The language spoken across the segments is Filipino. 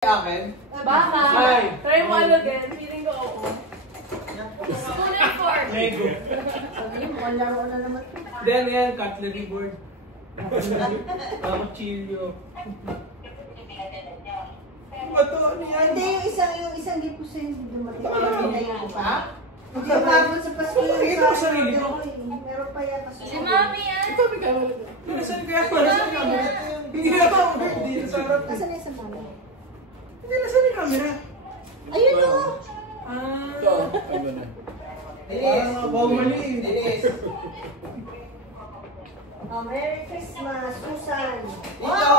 Akin? Baka. Ay. Try mo ano din. Feeling ko oo. Spoon and fork. Lego. Sabihin mo, laro na naman. Then yan, cutlery board. Cuchillo. Bato, ano yan? Hindi, yung isang lipo sa hindi dumating. Ha? Hindi umabot sa Pasko yung Ito ang sarili ko. Meron pa yata sa Si Mami yan. Ito, may camera. Nasaan kaya? Nasaan yung camera? Hindi na ako. Hindi na sa harap. Asan yung sa mama? Hindi, nasaan yung camera? Ayun o! Ito. Parang mga bawali. Oh, Merry Christmas, Susan! Ito.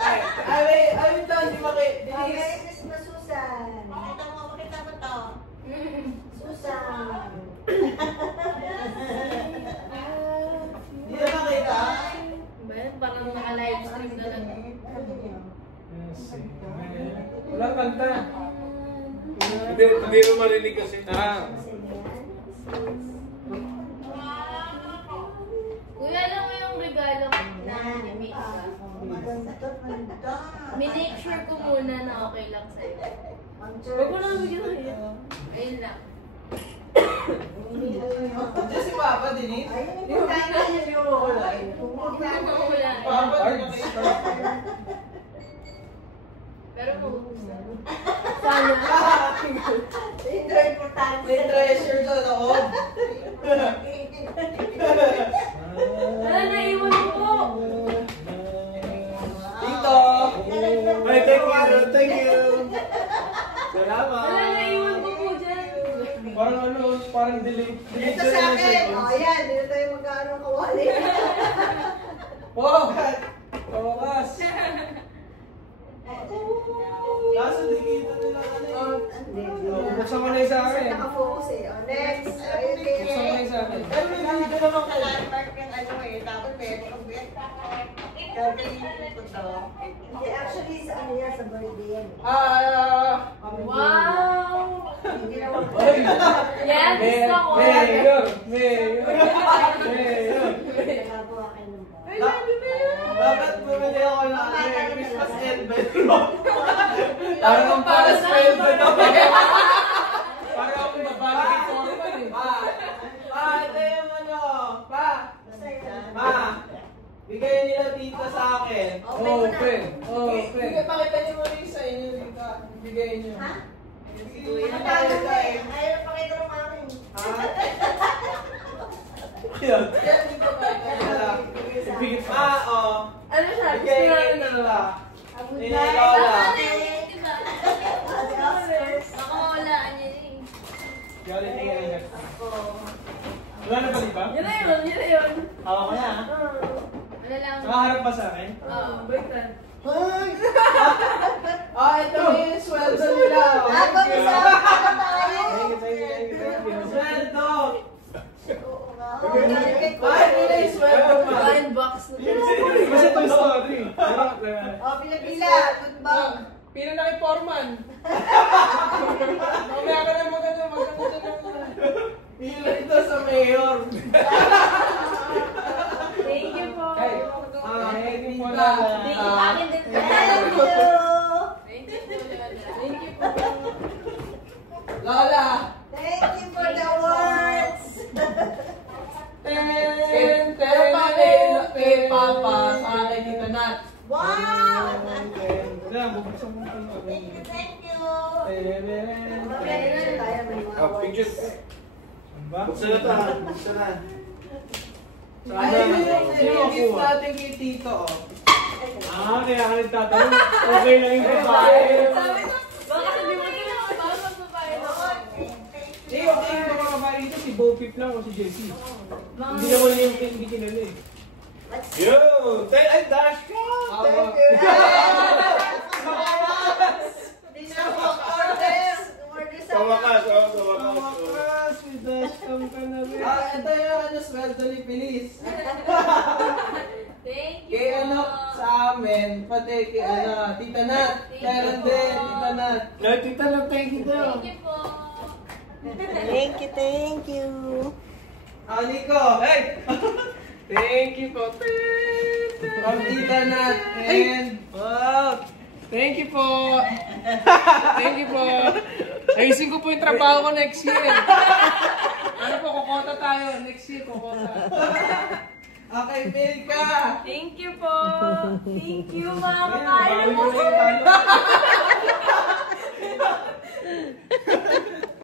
Ay, ito, hindi maki. Oh, Merry Christmas, Susan! Makita mo to. Susan! Hindi na makita. Ba yan? Parang naka-live stream na lang. Walang kanta. Hindi mo marinig kasi. Kuya, alam mo yung regalo ko na Maganda to, maganda. minake sure ko muna na okay lang sa'yo. Huwag mo lang bigyan na yan. Ayun lang. Diyan si Papa, Denise. Ayun yung kainan niyo. Wala. Papa, Denise. Pero maubos. Sana. Ito yung importante. May treasure sa loob. Wala, naiwan mo po. Tito. Ay, thank you. Salamat. Wala, naiwan mo po dyan. Parang ano, parang delete. Ito sa akin. O, ayan. Dito tayo magkaano kawali. Wow! Kawakas. Kaso di kita nila buksan mo na yung sa akin. Nakafocus eh. O, next. Buksan mo na yung sa akin. Pero may video naman ka. Hindi, actually, sa ano yan, sa birthday yan. Wow! Hindi naman. Yan, gusto ko. Mayor. Nagagawa kayo ng Ay, love you, Mayor. Dapat bumili ako ng Christmas envelope. Parang para sa envelope. Parang ako babalik ito. Ito yung ano. Bigay nila tita sa akin. Open. Bigay, pakita niyo mo rin sa inyo tita. Bigay niyo. Ha? Bigay Ayaw niyo. pakita ng mami. Yan, dito ba? Ano siya? Bigay Gusto niya na nila. Abot Ni na. Lola. Diba? Ate Oscars. Baka mawalaan niya eh. Galing niya rin. Wala na ba di ba? Yun na yun, yun na yun. Ako ko na. Wala lang. Nakaharap ba sa akin? Oo. Baliktad. Ito yung sweldo nila. Ako, isa. Thank you. Sweldo. Oo nga. Ay, nila yung sweldo pa. Blind box na. Kasi ito yung story. Oh, pila-pila. Good bag. Pino na kay Foreman. Mamaya ka na maganda na. Pino ito sa mayor. Thank you po. Thank you po Akin din. Thank you. Thank you po, Lola. Thank you po. Lola. Thank you for the awards. Pero kay Papa sa akin dito Nat. Wow. Kaya bubuksan mo ito. Thank you, thank you. Picture tayo, may mga awards. Pictures. Buksan na ito. Buksan na. Ay, yung gift natin kay Tito. Kaya ka nagtatanong. Okay lang yung babae. Sabi ko, baka hindi mo din ako para magbabae ako. Okay yung mga babae dito, si Bo Pip lang o si Jessie. Hindi naman yung hindi kinala eh. Yo! Ay, Dash ka! Thank you! Kawakas, kawakas. Kawakas, may dashcam ka na rin. Ito yung ano, sweldo ni Feliz. Thank you Kay po. ano, sa amin, pati kay ano, Tita Nat. Meron din, Tita Nat. Tita lang, thank you daw. Thank you po. Thank you, thank you. Nico, hey! Thank you po. From Tita Nat and wow, Thank you po. Thank you po. Ayusin ko po yung trabaho ko next year. Ano po, kukota tayo. Next year, kukota. Okay, Milka! Thank you po. Thank you, mga Ayan, kakain bawi mo. mo na yung talo.